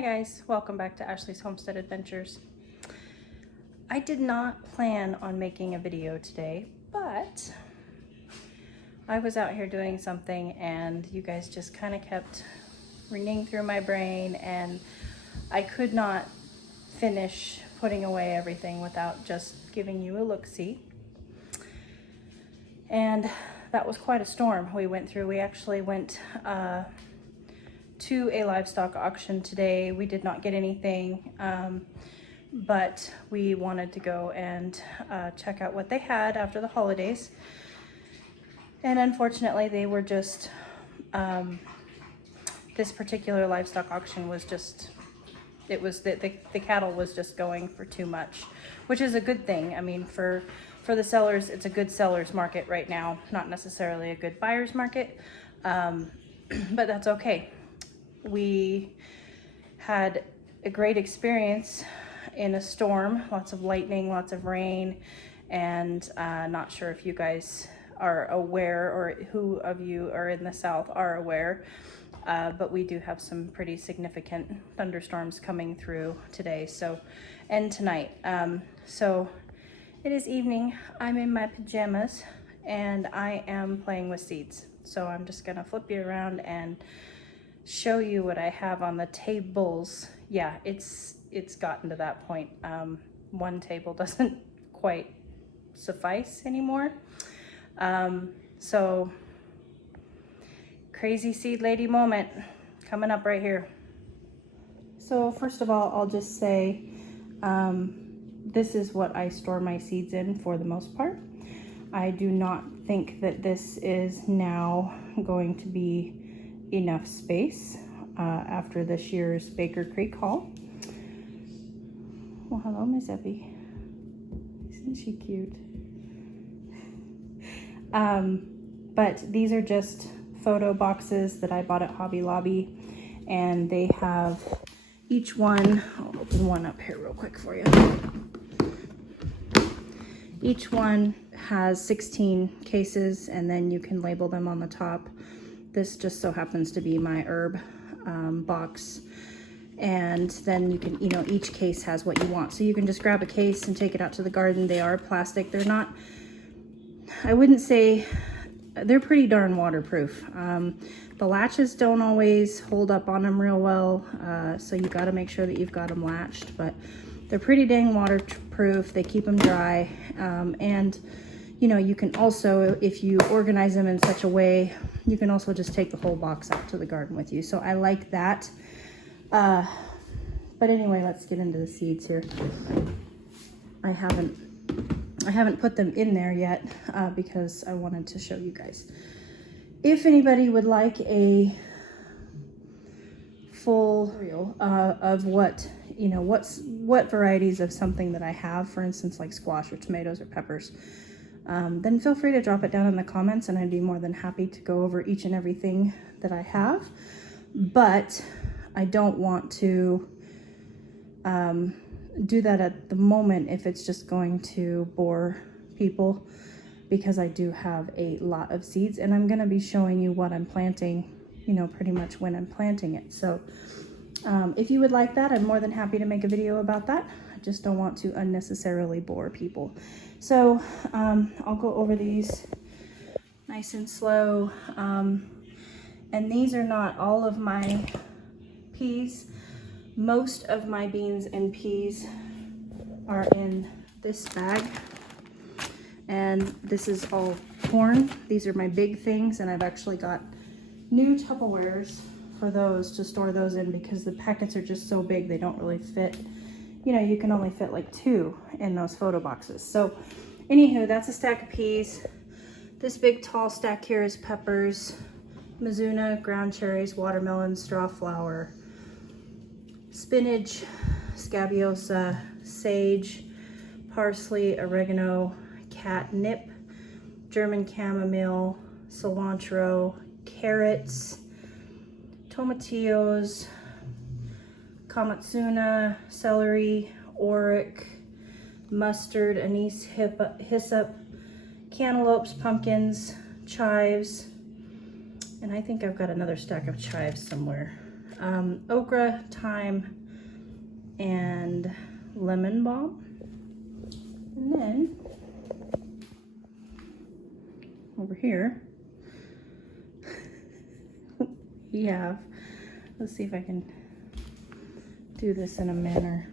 Hi guys, welcome back to Ashley's Homestead Adventures. I did not plan on making a video today, but I was out here doing something and you guys just kind of kept ringing through my brain and I could not finish putting away everything without just giving you a look-see. And that was quite a storm we went through. We actually went to a livestock auction today. We did not get anything, but we wanted to go and check out what they had after the holidays. And unfortunately, they were just, this particular livestock auction was just, it was, the cattle was just going for too much, which is a good thing. I mean, for the sellers, it's a good seller's market right now, not necessarily a good buyer's market, but that's okay. We had a great experience in a storm, lots of lightning, lots of rain, and not sure if you guys are aware or who of you are in the South are aware, but we do have some pretty significant thunderstorms coming through today, and tonight. So it is evening, I'm in my pajamas, and I am playing with seeds. So I'm just gonna flip you around and show you what I have on the tables. Yeah, it's gotten to that point. One table doesn't quite suffice anymore. So crazy seed lady moment coming up right here. So first of all, I'll just say this is what I store my seeds in for the most part. I do not think that this is now going to be enough space after this year's Baker Creek haul. Well, hello, Miss Effie. Isn't she cute? But these are just photo boxes that I bought at Hobby Lobby, and they have each one, I'll open one up here real quick for you. Each one has 16 cases, and then you can label them on the top. This just so happens to be my herb box. And then you can, each case has what you want. So you can just grab a case and take it out to the garden. They are plastic. They're not, I wouldn't say, they're pretty darn waterproof. The latches don't always hold up on them real well. So you got to make sure that you've got them latched, but they're pretty dang waterproof. They keep them dry. And you can also, if you organize them in such a way, you can also just take the whole box out to the garden with you. So I like that. But anyway, let's get into the seeds here. I haven't put them in there yet because I wanted to show you guys. If anybody would like a full reel of what varieties of something that I have, for instance, like squash or tomatoes or peppers, then feel free to drop it down in the comments and I'd be more than happy to go over each and everything that I have. But I don't want to do that at the moment if it's just going to bore people, because I do have a lot of seeds and I'm going to be showing you what I'm planting, pretty much when I'm planting it. So if you would like that, I'm more than happy to make a video about that. I just don't want to unnecessarily bore people. So I'll go over these nice and slow. And these are not all of my peas. Most of my beans and peas are in this bag. And this is all corn. These are my big things, and I've actually got new Tupperwares for those to store those in because the packets are just so big they don't really fit. You can only fit like 2 in those photo boxes. So anywho, that's a stack of peas. This big tall stack here is peppers, Mizuna, ground cherries, watermelon, straw flower, spinach, scabiosa, sage, parsley, oregano, catnip, German chamomile, cilantro, carrots, tomatillos, kamatsuna, celery, oric, mustard, anise, hyssop, cantaloupes, pumpkins, chives, and I think I've got another stack of chives somewhere. okra, thyme, and lemon balm. And then over here we have, let's see if I can do this in a manner.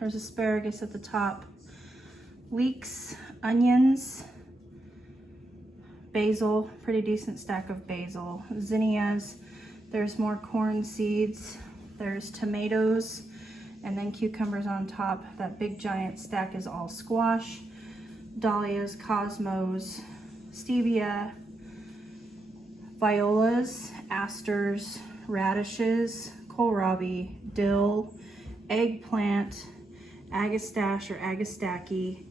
There's asparagus at the top, leeks, onions, basil, pretty decent stack of basil, zinnias, there's more corn seeds, there's tomatoes, and then cucumbers on top. That big giant stack is all squash, dahlias, cosmos, stevia, violas, asters, radishes, kohlrabi, dill, eggplant, agastache or agastaki,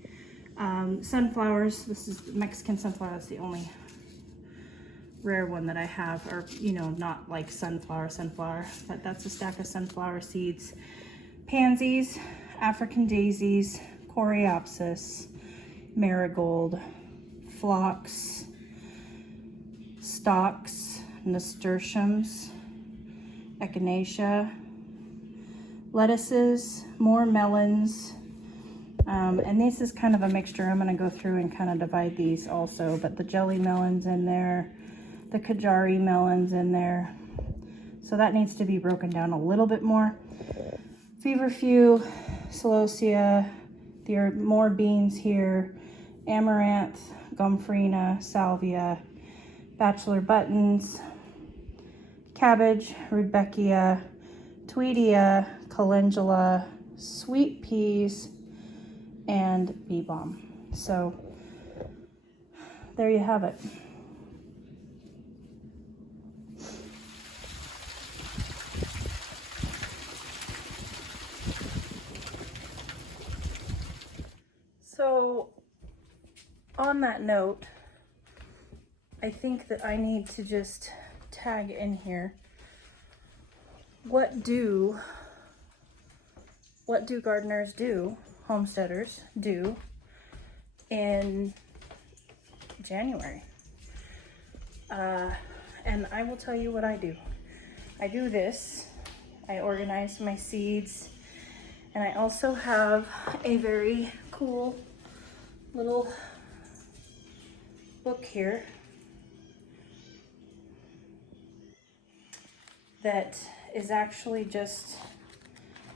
sunflowers. This is Mexican sunflower. That's the only rare one that I have, or you know, not like sunflower, but that's a stack of sunflower seeds. Pansies, African daisies, coreopsis, marigold, phlox, stalks, nasturtiums, echinacea, lettuces, more melons, and this is kind of a mixture. I'm going to go through and kind of divide these also, but the jelly melons in there, the Kajari melons in there, so that needs to be broken down a little bit more. Feverfew, celosia, there are more beans here, amaranth, gomphrena, salvia, bachelor buttons, cabbage, rudbeckia, tweedia, calendula, sweet peas, and bee balm. So there you have it. So on that note, I think that I need to just tag in here, what do gardeners do, homesteaders do in January? And I will tell you what I do. I do this. I organize my seeds, and I also have a very cool little book here that is actually just,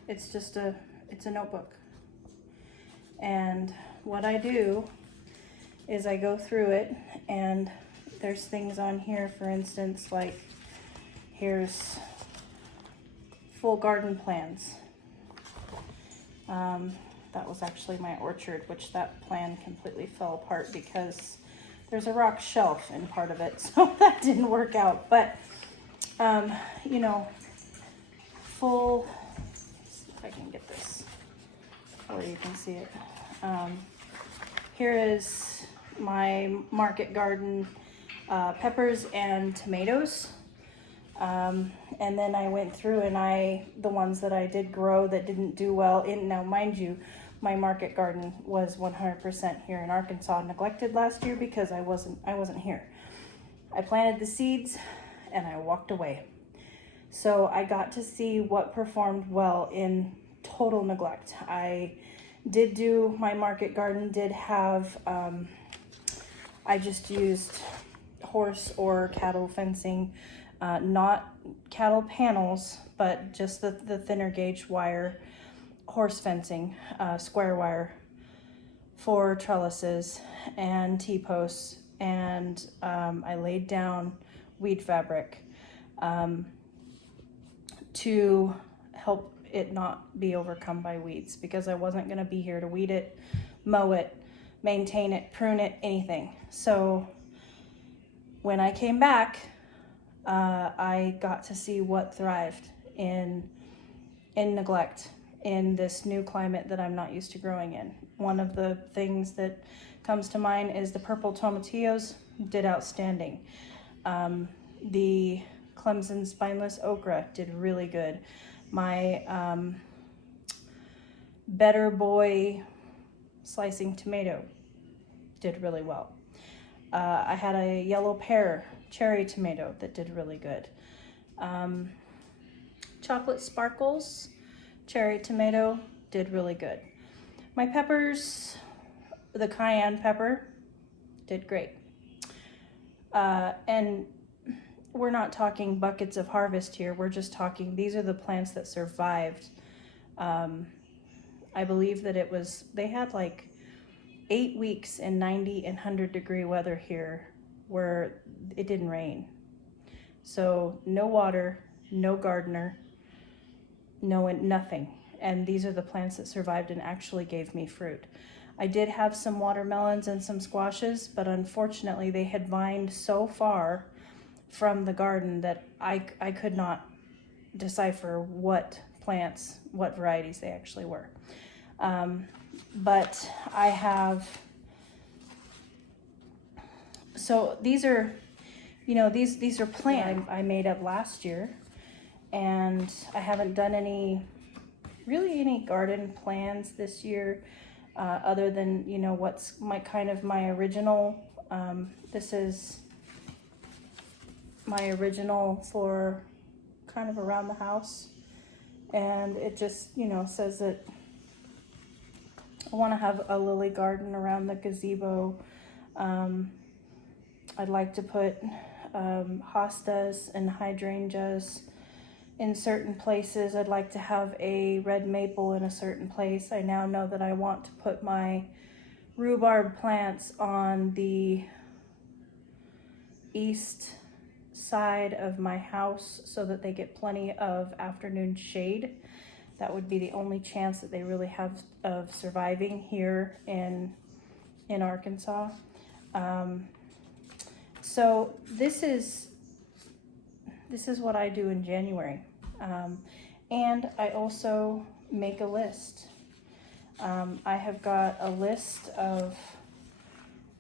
it's a notebook. And what I do is I go through it, and there's things on here, for instance, like here's full garden plans. That was actually my orchard, which that plan completely fell apart because there's a rock shelf in part of it, so that didn't work out. But you know, full, let's see if I can get this where you can see it. Here is my market garden, peppers and tomatoes. And then I went through and the ones that I did grow that didn't do well now mind you, my market garden was 100% here in Arkansas, neglected last year because I wasn't here. I planted the seeds and I walked away. So I got to see what performed well in total neglect. I did do, my market garden did have, I just used horse or cattle fencing, not cattle panels, but just the thinner gauge wire, horse fencing, square wire for trellises and T-posts, and I laid down weed fabric to help it not be overcome by weeds, because I wasn't going to be here to weed it, mow it, maintain it, prune it, anything. So when I came back, I got to see what thrived in neglect in this new climate that I'm not used to growing in. One of the things that comes to mind is the purple tomatillos did outstanding. The Clemson spineless okra did really good. My Better Boy slicing tomato did really well. I had a yellow pear, cherry tomato that did really good. Chocolate sparkles, cherry tomato did really good. My peppers, the cayenne pepper, did great. And we're not talking buckets of harvest here. We're just talking, these are the plants that survived. I believe that they had like 8 weeks in 90 and 100-degree weather here where it didn't rain. So no water, no gardener, nothing. And these are the plants that survived and actually gave me fruit. I did have some watermelons and some squashes, but unfortunately they had vined so far from the garden that I could not decipher what plants, what varieties they actually were. But I have, so these are, these are plants I made up last year, and I haven't done any garden plans this year, other than, what's my original, this is my original for kind of around the house. And it just, says that I want to have a lily garden around the gazebo. I'd like to put hostas and hydrangeas in certain places. I'd like to have a red maple in a certain place. I now know that I want to put my rhubarb plants on the east side of my house so that they get plenty of afternoon shade. That would be the only chance that they really have of surviving here in Arkansas. So this is what I do in January. And I also make a list. I have got a list of,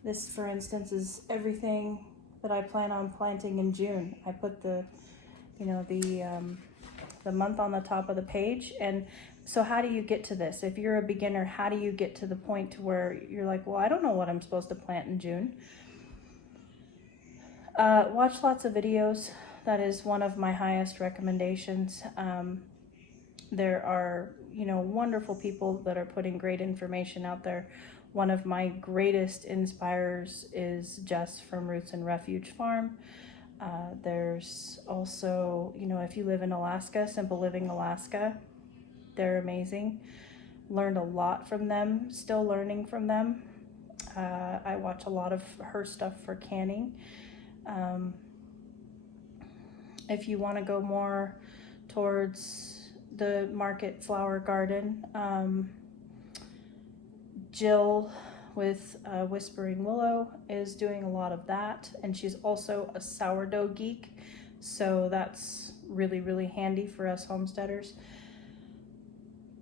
this for instance is everything that I plan on planting in June. I put the month on the top of the page. And so how do you get to this? If you're a beginner, how do you get to the point to where you're like, well, I don't know what I'm supposed to plant in June? Watch lots of videos. That is one of my highest recommendations. There are, wonderful people that are putting great information out there. One of my greatest inspirers is Jess from Roots and Refuge Farm. There's also, if you live in Alaska, Simple Living Alaska, they're amazing. Learned a lot from them, still learning from them. I watch a lot of her stuff for canning. If you want to go more towards the market flower garden, Jill with Whispering Willow is doing a lot of that, and she's also a sourdough geek, so that's really, really handy for us homesteaders.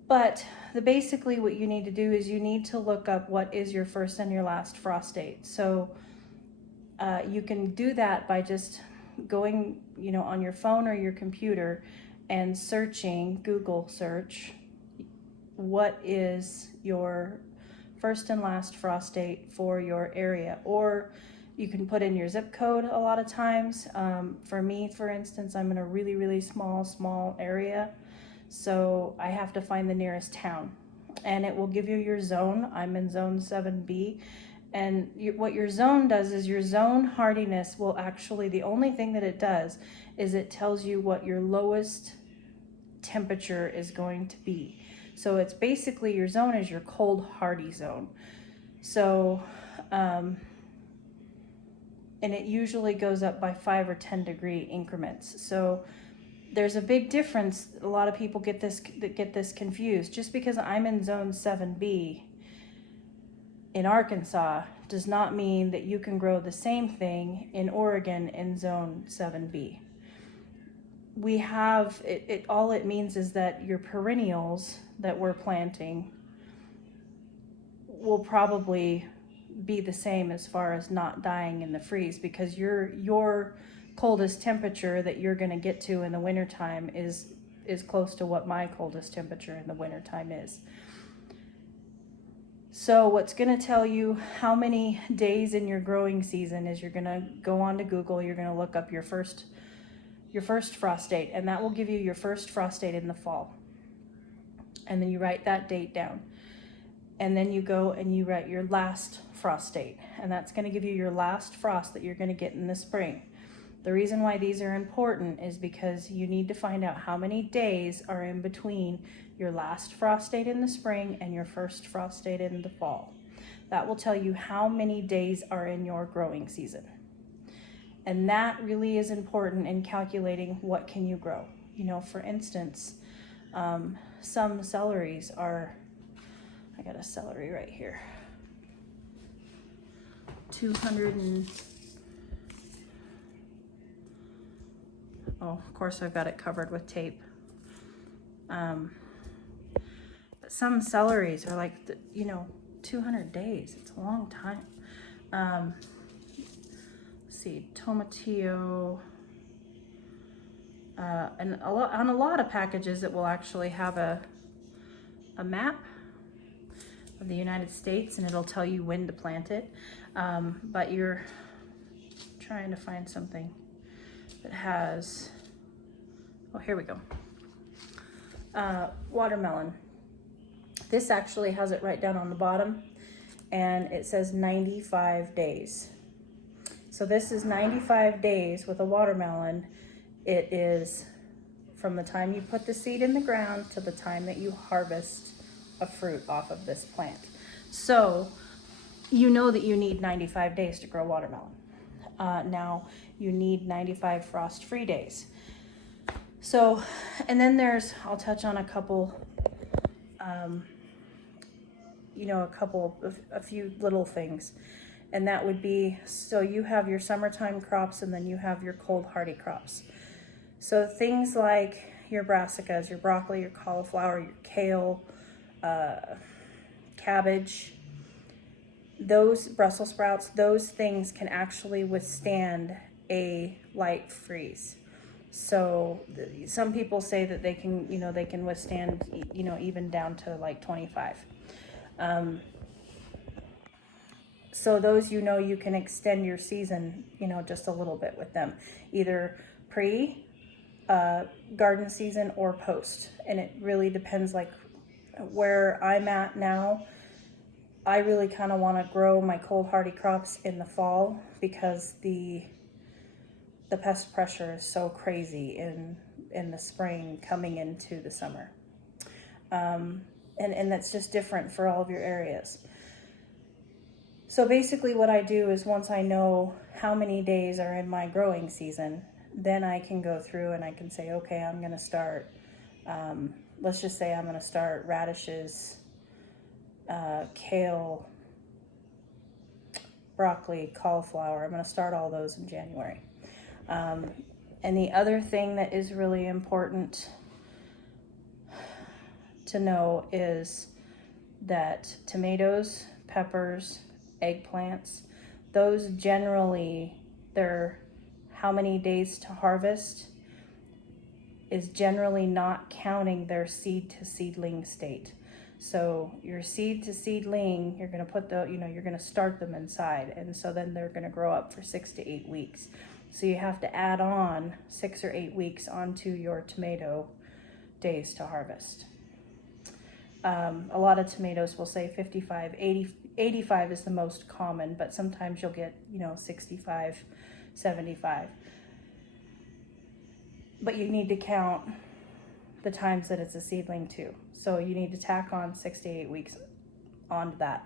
But basically what you need to do is you need to look up what is your first and your last frost date. So you can do that by just going, on your phone or your computer and searching, Google search, what is your first and last frost date for your area. Or you can put in your zip code a lot of times. For me, for instance, I'm in a really, really small area. So I have to find the nearest town, and it will give you your zone. I'm in zone 7B. And what your zone does is your zone hardiness will actually, the only thing that it does is it tells you what your lowest temperature is going to be. So it's basically, your zone is your cold hardy zone. So, and it usually goes up by 5 or 10 degree increments. So there's a big difference. A lot of people get this confused. Just because I'm in zone 7B in Arkansas does not mean that you can grow the same thing in Oregon in zone 7B. We have, all it means is that your perennials that we're planting will probably be the same as far as not dying in the freeze, because your coldest temperature that you're going to get to in the wintertime is close to what my coldest temperature in the wintertime is. So what's going to tell you how many days in your growing season is you're going to go on to Google, you're going to look up your first frost date, and that will give you your first frost date in the fall. And then you write that date down. And then you go and you write your last frost date, and that's going to give you your last frost that you're going to get in the spring. The reason why these are important is because you need to find out how many days are in between your last frost date in the spring and your first frost date in the fall. That will tell you how many days are in your growing season. And that really is important in calculating what can you grow. You know, for instance, some celeries are, I got a celery right here, 200 and, oh, of course I've got it covered with tape. But some celeries are like, 200 days. It's a long time. Let's see, tomatillo. And on a lot of packages, it will actually have a map of the United States, and it'll tell you when to plant it. But you're trying to find something that has, oh, here we go. Watermelon. This actually has it right down on the bottom, and it says 95 days. So this is 95 days with a watermelon. It is from the time you put the seed in the ground to the time that you harvest a fruit off of this plant. So you know that you need 95 days to grow watermelon. Now you need 95 frost-free days. So, and then there's, I'll touch on a couple, a few little things. And that would be, so you have your summertime crops, and then you have your cold hardy crops. So things like your brassicas, your broccoli, your cauliflower, your kale, cabbage, those Brussels sprouts, those things can actually withstand a light freeze. So some people say that they can withstand, even down to like 25. So those, you can extend your season, just a little bit with them, either garden season or post. And it really depends, like where I'm at now. I really kind of want to grow my cold hardy crops in the fall because the pest pressure is so crazy in the spring coming into the summer. And that's just different for all of your areas. So basically what I do is, once I know how many days are in my growing season, then I can go through and I can say, okay, I'm going to start, let's just say I'm going to start radishes, kale, broccoli, cauliflower. I'm going to start all those in January. And the other thing that is really important to know is that tomatoes, peppers, eggplants, those generally, their how many days to harvest is generally not counting their seed to seedling state. So your seed to seedling, you're going to put you're going to start them inside, and so then they're going to grow up for 6 to 8 weeks. So you have to add on 6 or 8 weeks onto your tomato days to harvest. A lot of tomatoes will say 55, 80, 85 is the most common, but sometimes you'll get, 65, 75. But you need to count the times that it's a seedling too. So you need to tack on 6 to 8 weeks onto that.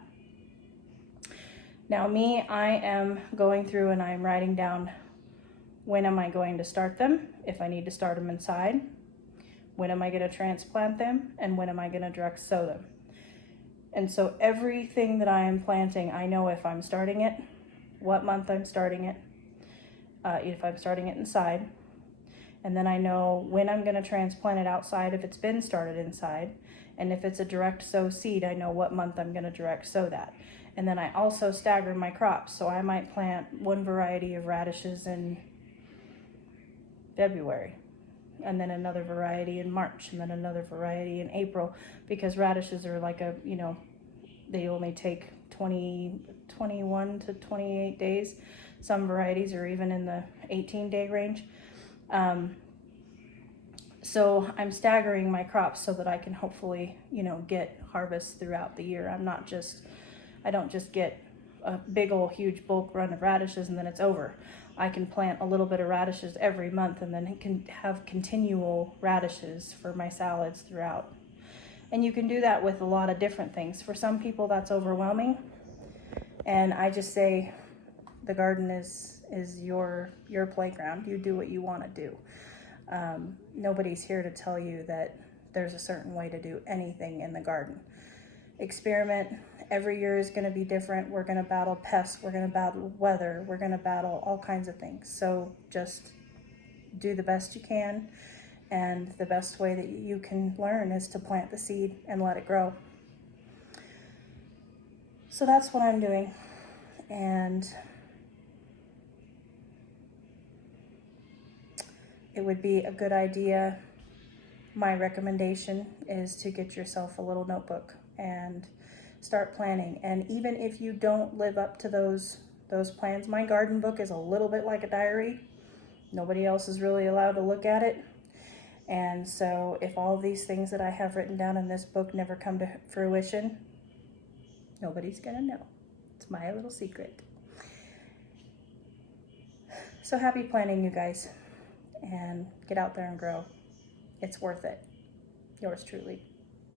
Now me, I am going through and I'm writing down, when am I going to start them, if I need to start them inside, when am I going to transplant them, and when am I going to direct sow them. And so everything that I am planting, I know if I'm starting it, what month I'm starting it, if I'm starting it inside, and then I know when I'm going to transplant it outside if it's been started inside, and if it's a direct sow seed, I know what month I'm going to direct sow that. And then I also stagger my crops, so I might plant one variety of radishes in February, and then another variety in March, and then another variety in April, because radishes are like they only take 21 to 28 days. Some varieties are even in the 18-day range. So I'm staggering my crops so that I can hopefully, get harvests throughout the year. I don't just get a big old huge bulk run of radishes and then it's over. I can plant a little bit of radishes every month and then can have continual radishes for my salads throughout. And you can do that with a lot of different things. For some people that's overwhelming. And I just say the garden is your playground. You do what you want to do. Nobody's here to tell you that there's a certain way to do anything in the garden. Experiment. Every year is going to be different. We're going to battle pests. We're going to battle weather. We're going to battle all kinds of things. So just do the best you can. And the best way that you can learn is to plant the seed and let it grow. So that's what I'm doing. And it would be a good idea. My recommendation is to get yourself a little notebook and start planning. And even if you don't live up to those plans, my garden book is a little bit like a diary. Nobody else is really allowed to look at it. And so if all these things that I have written down in this book never come to fruition, nobody's gonna know. It's my little secret. So happy planning, you guys. And get out there and grow. It's worth it. Yours truly.